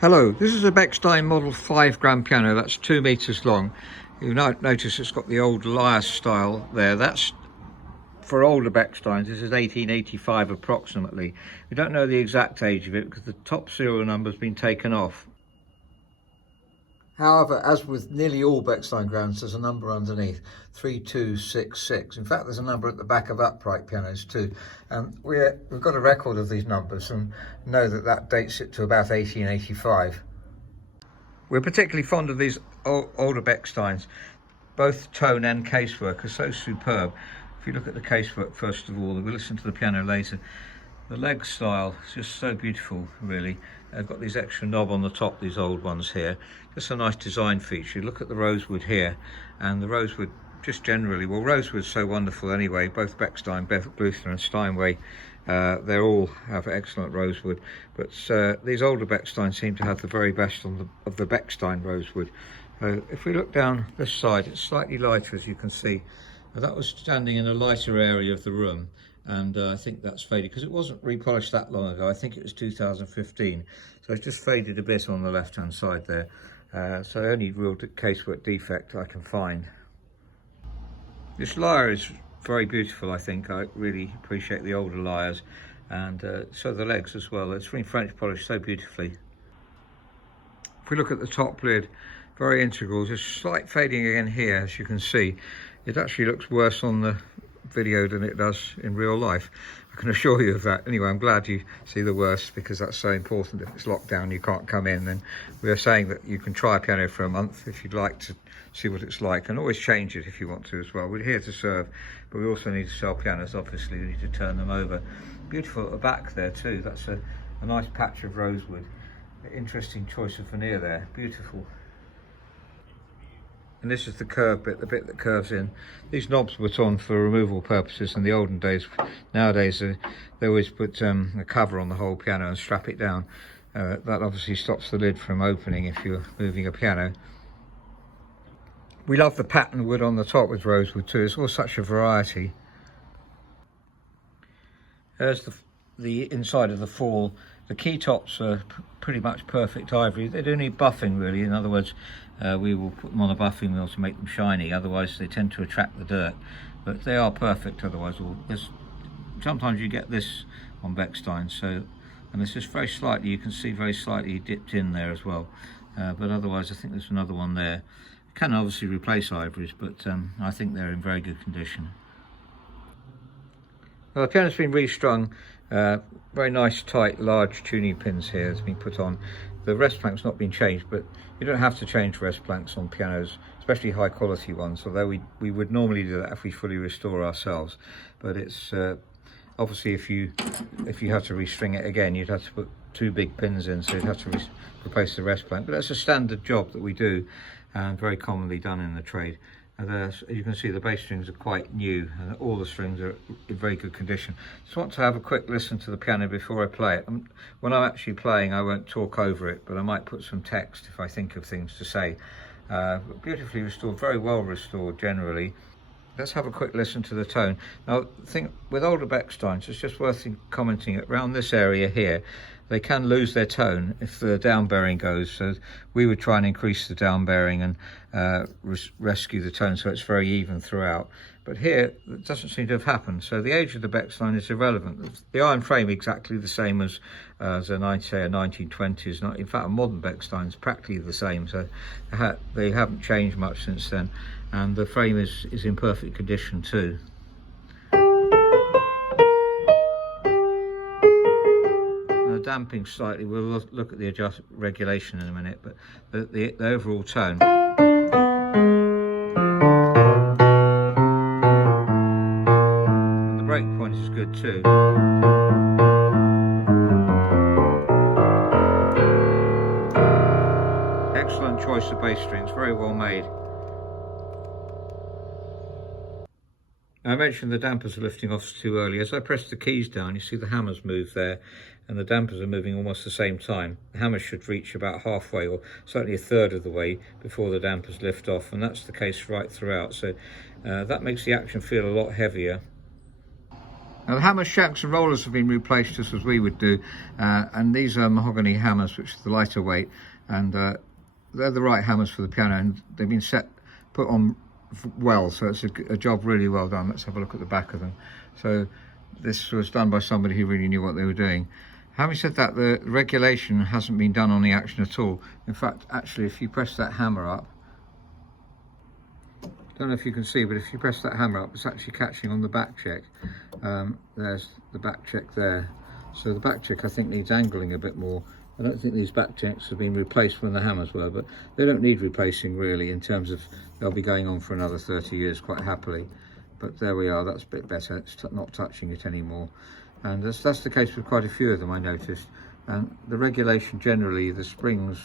Hello, this is a Bechstein model 5-gram piano. That's 2 meters long. You might notice it's got the old lyre style there. That's for older Bechsteins. This is 1885 approximately. We don't know the exact age of it because the top serial number has been taken off. However, as with nearly all Bechstein grounds, there's a number underneath, 3266. In fact, there's a number at the back of upright pianos too. We've got a record of these numbers and know that that dates it to about 1885. We're particularly fond of these older Bechsteins. Both tone and casework are so superb. If you look at the casework first of all, we'll listen to the piano later. The leg style is just so beautiful, really. I've got these extra knob on the top, these old ones here. Just a nice design feature. Look at the rosewood here, and the rosewood just generally, well, rosewood's so wonderful anyway. Both Bechstein, Luther and Steinway, they all have excellent rosewood. But these older Bechsteins seem to have the very best of the Bechstein rosewood. If we look down this side, it's slightly lighter, as you can see. That was standing in a lighter area of the room, and I think that's faded because it wasn't repolished that long ago. I think it was 2015, so it's just faded a bit on the left hand side there. So the only real casework defect I can find. This lyre is very beautiful. I think I really appreciate the older lyres, and so the legs as well. It's been French polished so beautifully. If we look at the top lid, very integral. There's slight fading again here, as you can see. It actually looks worse on the video than it does in real life. I can assure you of that. Anyway, I'm glad you see the worst because that's so important. If it's locked down, you can't come in. Then we are saying that you can try a piano for a month if you'd like to see what it's like, and always change it if you want to as well. We're here to serve, but we also need to sell pianos. Obviously, we need to turn them over. Beautiful at the back there too. That's a nice patch of rosewood. Interesting choice of veneer there. Beautiful. And this is the curved bit, the bit that curves in. These knobs were on for removal purposes in the olden days. Nowadays they always put a cover on the whole piano and strap it down. That obviously stops the lid from opening if you're moving a piano. We love the pattern wood on the top with rosewood too. It's all such a variety. There's the inside of the fall. The key tops are pretty much perfect ivory. They do need buffing really. In other words, we will put them on a buffing wheel to make them shiny. Otherwise they tend to attract the dirt. But they are perfect otherwise. Sometimes you get this on Bechstein, and it's just very slightly, you can see very slightly dipped in there as well. But otherwise I think there's another one there. You can obviously replace ivories, but I think they're in very good condition. Well, the piano's been restrung. Very nice, tight, large tuning pins here has been put on. The rest plank's not been changed, but you don't have to change rest planks on pianos, especially high quality ones, although we would normally do that if we fully restore ourselves. But it's obviously if you had to restring it again, you'd have to put 2 big pins in, so you'd have to replace the rest plank. But that's a standard job that we do, and very commonly done in the trade. And as you can see, the bass strings are quite new and all the strings are in very good condition. Just want to have a quick listen to the piano before I play it. When I'm actually playing, I won't talk over it, but I might put some text if I think of things to say. Beautifully restored, very well restored generally. Let's have a quick listen to the tone. Now, I think with older Bechsteins, it's just worth commenting around this area here. They can lose their tone if the down bearing goes, so we would try and increase the down bearing and rescue the tone so it's very even throughout. But here, it doesn't seem to have happened, so the age of the Bechstein is irrelevant. The iron frame exactly the same as a 1920s. In fact, a modern Bechstein is practically the same, so they haven't changed much since then, and the frame is in perfect condition too. Damping slightly, we'll look at the regulation in a minute, but the overall tone. And the break point is good too. Excellent choice of bass strings, very well made. I mentioned the dampers are lifting off too early. As I press the keys down, you see the hammers move there, and the dampers are moving almost the same time. The hammers should reach about halfway, or certainly a third of the way, before the dampers lift off, and that's the case right throughout. So that makes the action feel a lot heavier. Now the hammers, shanks and rollers have been replaced just as we would do, and these are mahogany hammers, which is the lighter weight, and they're the right hammers for the piano, and they've been put on well, so it's a job really well done. Let's have a look at the back of them. So this was done by somebody who really knew what they were doing. Having said that, the regulation hasn't been done on the action at all. In fact, actually, if you press that hammer up, don't know if you can see, but if you press that hammer up, it's actually catching on the back check. There's the back check there. So the back check, I think, needs angling a bit more. I don't think these back checks have been replaced when the hammers were, but they don't need replacing really, in terms of they'll be going on for another 30 years quite happily. But there we are, that's a bit better. It's not touching it anymore. And that's the case with quite a few of them, I noticed. And the regulation generally, the springs,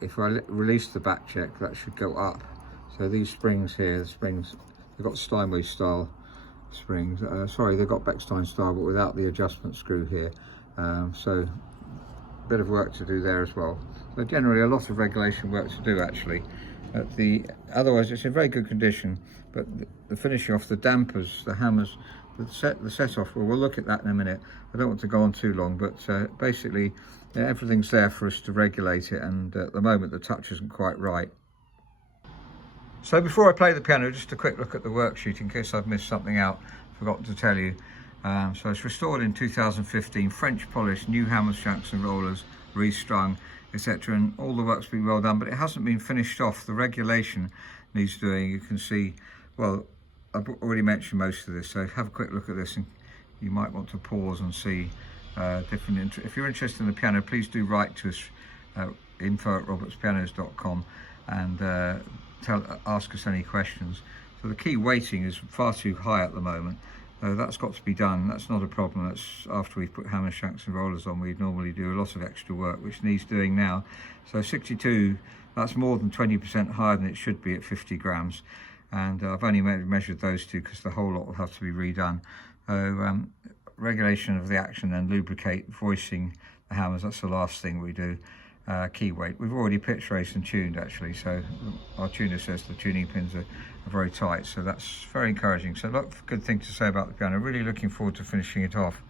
if I release the back check, that should go up. So these springs here, the springs, they've got Steinway style springs. Sorry, they've got Bechstein style, but without the adjustment screw here. So a bit of work to do there as well. So generally a lot of regulation work to do actually. Otherwise it's in very good condition, but the finishing off, the dampers, the hammers, the set off, well, we'll look at that in a minute. I don't want to go on too long, but basically everything's there for us to regulate it, and at the moment the touch isn't quite right. So before I play the piano, just a quick look at the worksheet in case I've missed something out, forgotten to tell you. So it's restored in 2015, French polish, new hammers, shanks and rollers, restrung, etc. And all the work's been well done, but it hasn't been finished off. The regulation needs doing. You can see, well, I've already mentioned most of this, so have a quick look at this, and you might want to pause and see different. If you're interested in the piano, please do write to us, info@robertspianos.com, and ask us any questions. So the key weighting is far too high at the moment. That's got to be done. That's not a problem. That's after we've put hammers, shanks and rollers on. We'd normally do a lot of extra work, which needs doing now. So 62, that's more than 20% higher than it should be at 50 grams. And I've only measured those two because the whole lot will have to be redone. Regulation of the action and lubricate, voicing the hammers, that's the last thing we do. Key weight, we've already pitch raced and tuned actually, so our tuner says the tuning pins are very tight, so that's very encouraging. So a lot of good things to say about the piano. Really looking forward to finishing it off.